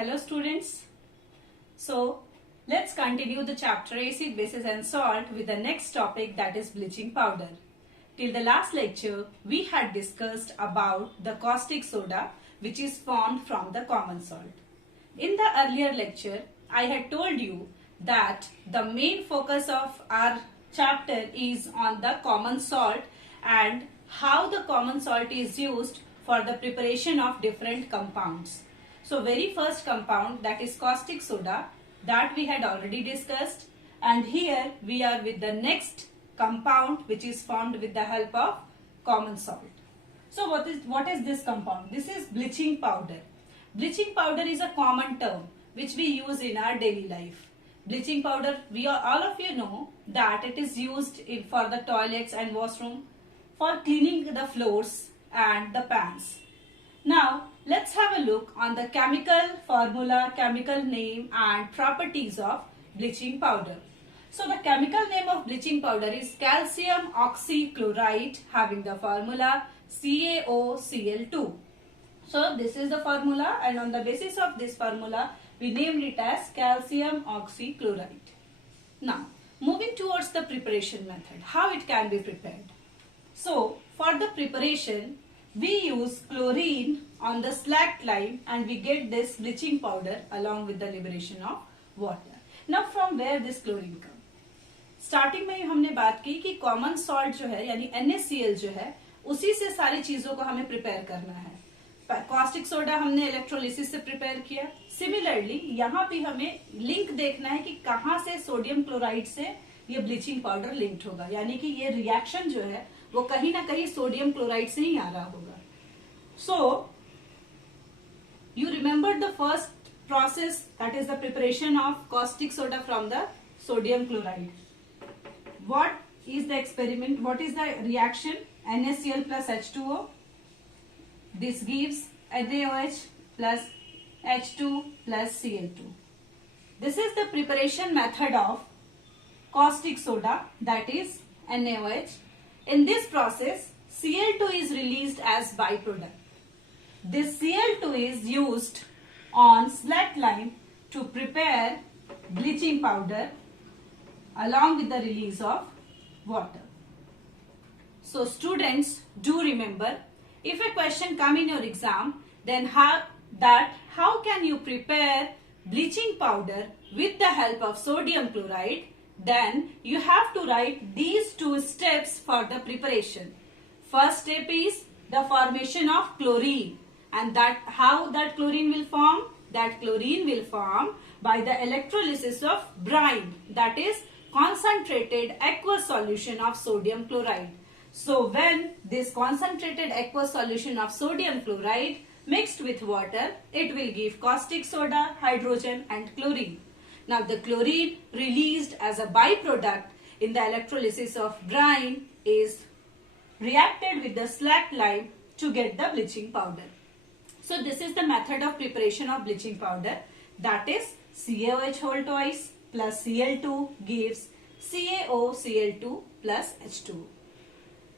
Hello students. So let's continue the chapter acid, bases and salt with the next topic, that is bleaching powder. Till the last lecture we had discussed about the caustic soda which is formed from the common salt. In the earlier lecture I had told you that the main focus of our chapter is on the common salt and how the common salt is used for the preparation of different compounds. So very first compound, that is caustic soda, that we had already discussed, and here we are with the next compound which is formed with the help of common salt. So what is this compound? This is bleaching powder. Bleaching powder is a common term which we use in our daily life. Bleaching powder, all of you know that it is used for the toilets and washroom for cleaning the floors and the pans. Now let's have a look on the chemical formula, chemical name and properties of bleaching powder. So the chemical name of bleaching powder is calcium oxychloride, having the formula CaOCl2. So this is the formula, and on the basis of this formula we named it as calcium oxychloride. Now moving towards the preparation method, how it can be prepared. So for the preparation we use chlorine on the slacked lime and we get this bleaching powder along with the liberation of water. Now from where this chlorine comes? Starting में हमने बात की कि common salt जो है यानी NaCl जो है उसी से सारी चीजों को हमें प्रिपेयर करना है. कॉस्टिक सोडा हमने इलेक्ट्रोलिसिस से प्रिपेयर किया. सिमिलरली यहाँ भी हमें लिंक देखना है कि कहाँ से सोडियम क्लोराइड से ये ब्लीचिंग पाउडर लिंक्ड होगा, यानी कि ये रिएक्शन जो है वो कहीं ना कहीं सोडियम क्लोराइड से ही आ रहा होगा. So you remember the first process, that is the preparation of caustic soda from the sodium chloride. What is the experiment? What is the reaction? NaCl plus H2O. This gives NaOH plus H2 plus Cl2. This is the preparation method of caustic soda, that is NaOH. In this process, Cl2 is released as byproduct. This Cl2 is used on slacked lime to prepare bleaching powder along with the release of water. So students, do remember, if a question come in your exam, then how can you prepare bleaching powder with the help of sodium chloride, then you have to write these two steps for the preparation. First step is the formation of chlorine, and how that chlorine will form? That chlorine will form by the electrolysis of brine, that is concentrated aqueous solution of sodium chloride. So when this concentrated aqueous solution of sodium chloride mixed with water, it will give caustic soda, hydrogen and chlorine. Now the chlorine released as a byproduct in the electrolysis of brine is reacted with the slacked lime to get the bleaching powder. So this is the method of preparation of bleaching powder, that is CaOH whole twice plus Cl2 gives CaOCl2 plus H2.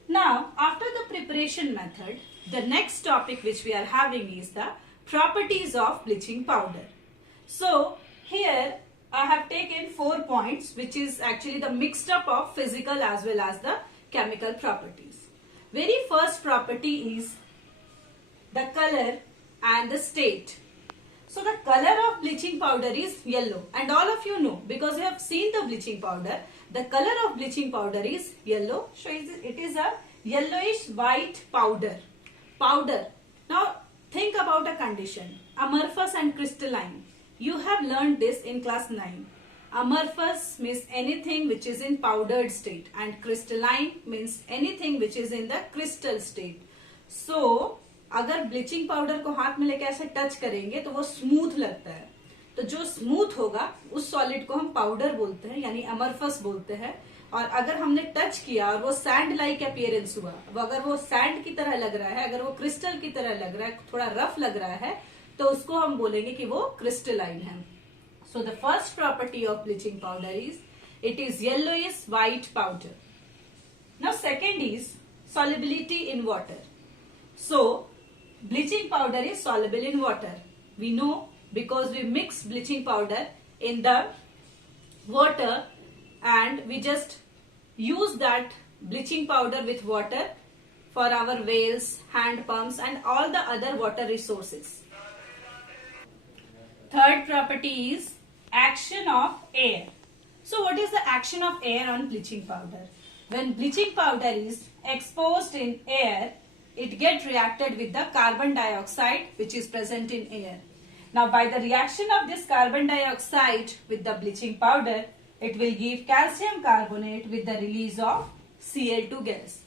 Now after the preparation method, the next topic which we are having is the properties of bleaching powder. So here I have taken 4 points, which is actually the mixed up of physical as well as the chemical properties. Very first property is the color and the state. So the color of bleaching powder is yellow, and all of you know, because you have seen the bleaching powder, the color of bleaching powder is yellow. So it is a yellowish white powder. Now think about a condition, amorphous and crystalline. You have learned this in class 9. Amorphous means anything which is in powdered state, and crystalline means anything which is in the crystal state. So अगर bleaching powder को हाथ में लेके ऐसे touch करेंगे तो वो smooth लगता है. तो जो स्मूथ होगा उस सॉलिड को हम पाउडर बोलते हैं, यानी अमरफस बोलते हैं. और अगर हमने टच किया और वो सैंड लाइक अपीयरेंस हुआ, अगर वो सैंड की तरह लग रहा है, अगर वो क्रिस्टल की तरह लग रहा है, थोड़ा रफ लग रहा है, तो उसको हम बोलेंगे कि वो क्रिस्टलाइन है. So the first property of bleaching powder is it is yellowish white powder. Now second is solubility in water. So bleaching powder is soluble in water. We know because we mix bleaching powder in the water and we just use that bleaching powder with water for our wells, hand pumps and all the other water resources. Third property is action of air. So what is the action of air on bleaching powder? When bleaching powder is exposed in air, it gets reacted with the carbon dioxide which is present in air. Now by the reaction of this carbon dioxide with the bleaching powder, it will give calcium carbonate with the release of Cl2 gas.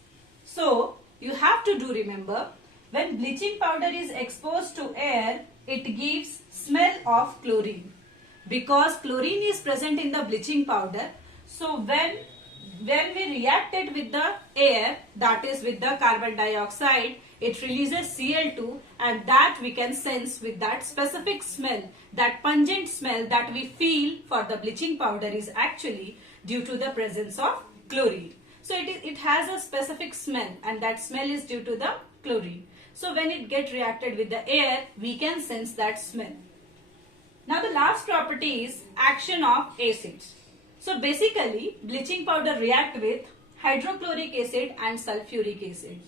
So you have to do remember, when bleaching powder is exposed to air, it gives smell of chlorine. Because chlorine is present in the bleaching powder, so when we react it with the air, that is with the carbon dioxide, it releases Cl2 and that we can sense with that specific smell, that pungent smell that we feel for the bleaching powder is actually due to the presence of chlorine. So it has a specific smell and that smell is due to the chlorine. So when it gets reacted with the air, we can sense that smell. Now the last property is action of acids. So basically bleaching powder react with hydrochloric acid and sulfuric acid.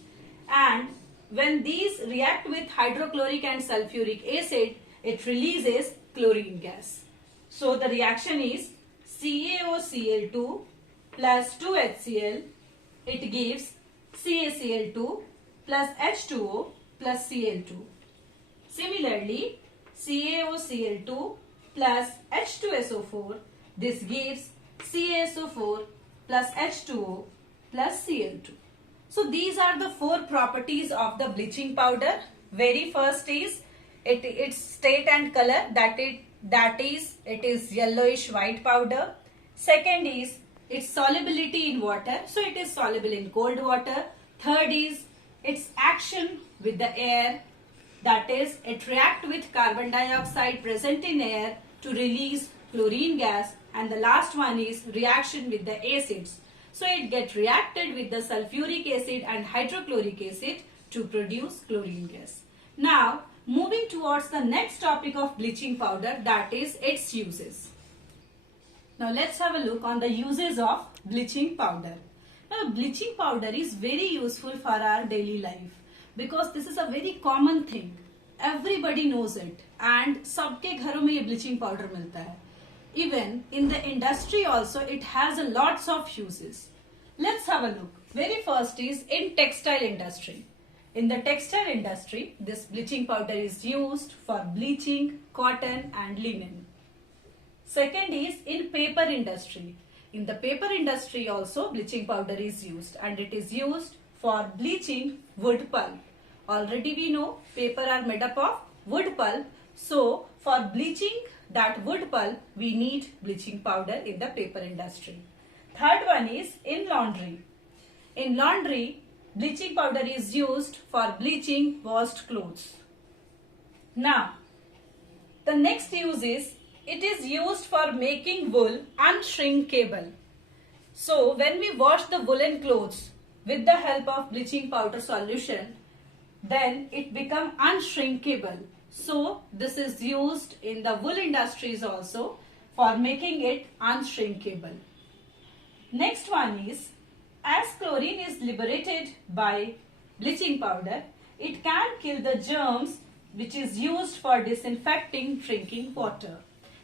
And when these react with hydrochloric and sulfuric acid, it releases chlorine gas. So the reaction is CaOCl2 plus 2HCl, it gives CaCl2 plus H2O plus Cl2. Similarly, CaOCl2 plus H2SO4, this gives CaSO4 plus H2O plus Cl2. So these are the four properties of the bleaching powder. Very first is its state and color, it is yellowish white powder. Second is its solubility in water, so it is soluble in cold water. Third is its action with the air, that is it reacts with carbon dioxide present in air to release chlorine gas. And the last one is reaction with the acids. So it gets reacted with the sulfuric acid and hydrochloric acid to produce chlorine gas. Now moving towards the next topic of bleaching powder, that is its uses. Now let's have a look on the uses of bleaching powder. Now bleaching powder is very useful for our daily life because this is a very common thing. Everybody knows it and सबके घरों में ये bleaching powder मिलता है. Even in the industry also it has a lots of uses. Let's have a look. Very first is in textile industry. In the textile industry, this bleaching powder is used for bleaching cotton and linen. Second is in paper industry. In the paper industry also bleaching powder is used and it is used for bleaching wood pulp. Already we know paper are made up of wood pulp. So for bleaching that wood pulp, we need bleaching powder in the paper industry. Third one is in laundry. In laundry, bleaching powder is used for bleaching washed clothes. Now, the next use is it is used for making wool unshrinkable. So when we wash the woolen clothes with the help of bleaching powder solution, then it becomes unshrinkable. So this is used in the wool industries also for making it unshrinkable. Next one is, as chlorine is liberated by bleaching powder, it can kill the germs which is used for disinfecting drinking water.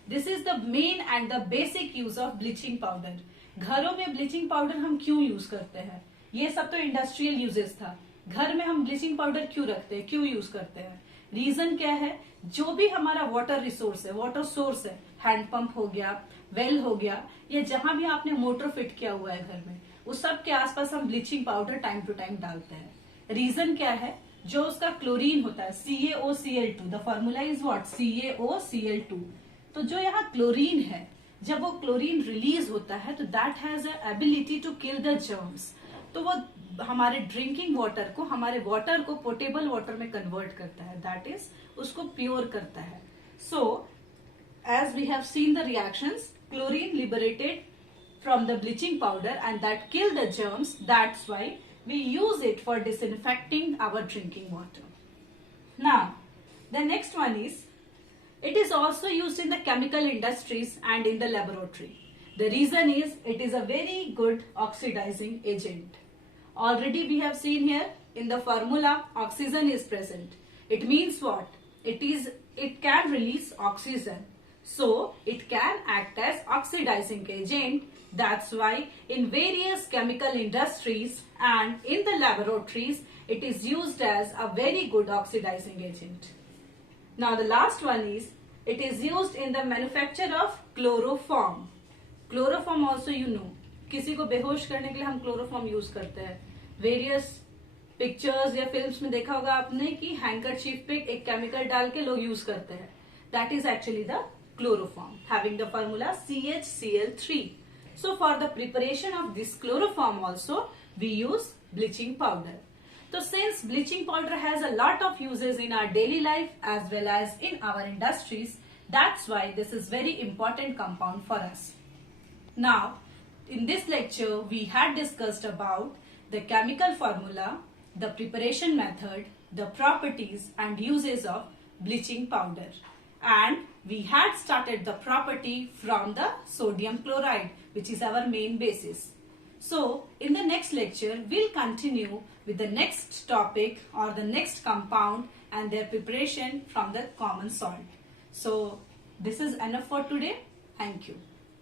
This is the main and the basic use of bleaching powder. घरों में bleaching powder हम क्यों use करते हैं? ये सब तो industrial uses था. घर में हम ब्लीचिंग पाउडर क्यों रखते हैं, क्यों यूज करते हैं? रीजन क्या है? जो भी हमारा वाटर रिसोर्स है, वाटर सोर्स है, हैंड पंप हो गया, वेल हो गया, या जहां भी आपने मोटर फिट किया हुआ है घर में, उस सब के आसपास हम bleaching powder time to time डालते हैं. रीजन क्या है? जो उसका क्लोरीन होता है CaOCl2, the formula is what? CaOCl2. तो जो यहाँ क्लोरीन है, जब वो क्लोरीन रिलीज होता है तो that has ability to kill the germs. तो वो हमारे ड्रिंकिंग वाटर को, हमारे वाटर को पोटेबल वाटर में कन्वर्ट करता है, दैट इज उसको प्योर करता है. So as we have seen the reactions, chlorine liberated from the bleaching powder and that kill the germs. That's why we use it for disinfecting our drinking water. Now, the next one is, It is also used in the chemical industries and in the laboratory. The reason is it is a very good oxidizing agent. Already we have seen here in the formula oxygen is present. It means what? It can release oxygen. So it can act as oxidizing agent. That's why in various chemical industries and in the laboratories it is used as a very good oxidizing agent. Now the last one is it is used in the manufacture of chloroform. Chloroform also you know. किसी को बेहोश करने के लिए हम chloroform use करते हैं. Various pictures या फिल्म्स में देखा होगा आपने कि हैंकरचीफ पे एक केमिकल डाल के लोग यूज करते हैं. That is actually the chloroform having the formula CHCl3. So for the preparation of this chloroform also we use bleaching powder. So since bleaching powder has a lot of uses in our daily life as well as in our industries, that's why this is very important compound for us. Now in this lecture we had discussed about the chemical formula, the preparation method, the properties and uses of bleaching powder. And we had started the property from the sodium chloride, which is our main basis. So in the next lecture, we'll continue with the next topic or the next compound and their preparation from the common salt. So this is enough for today. Thank you.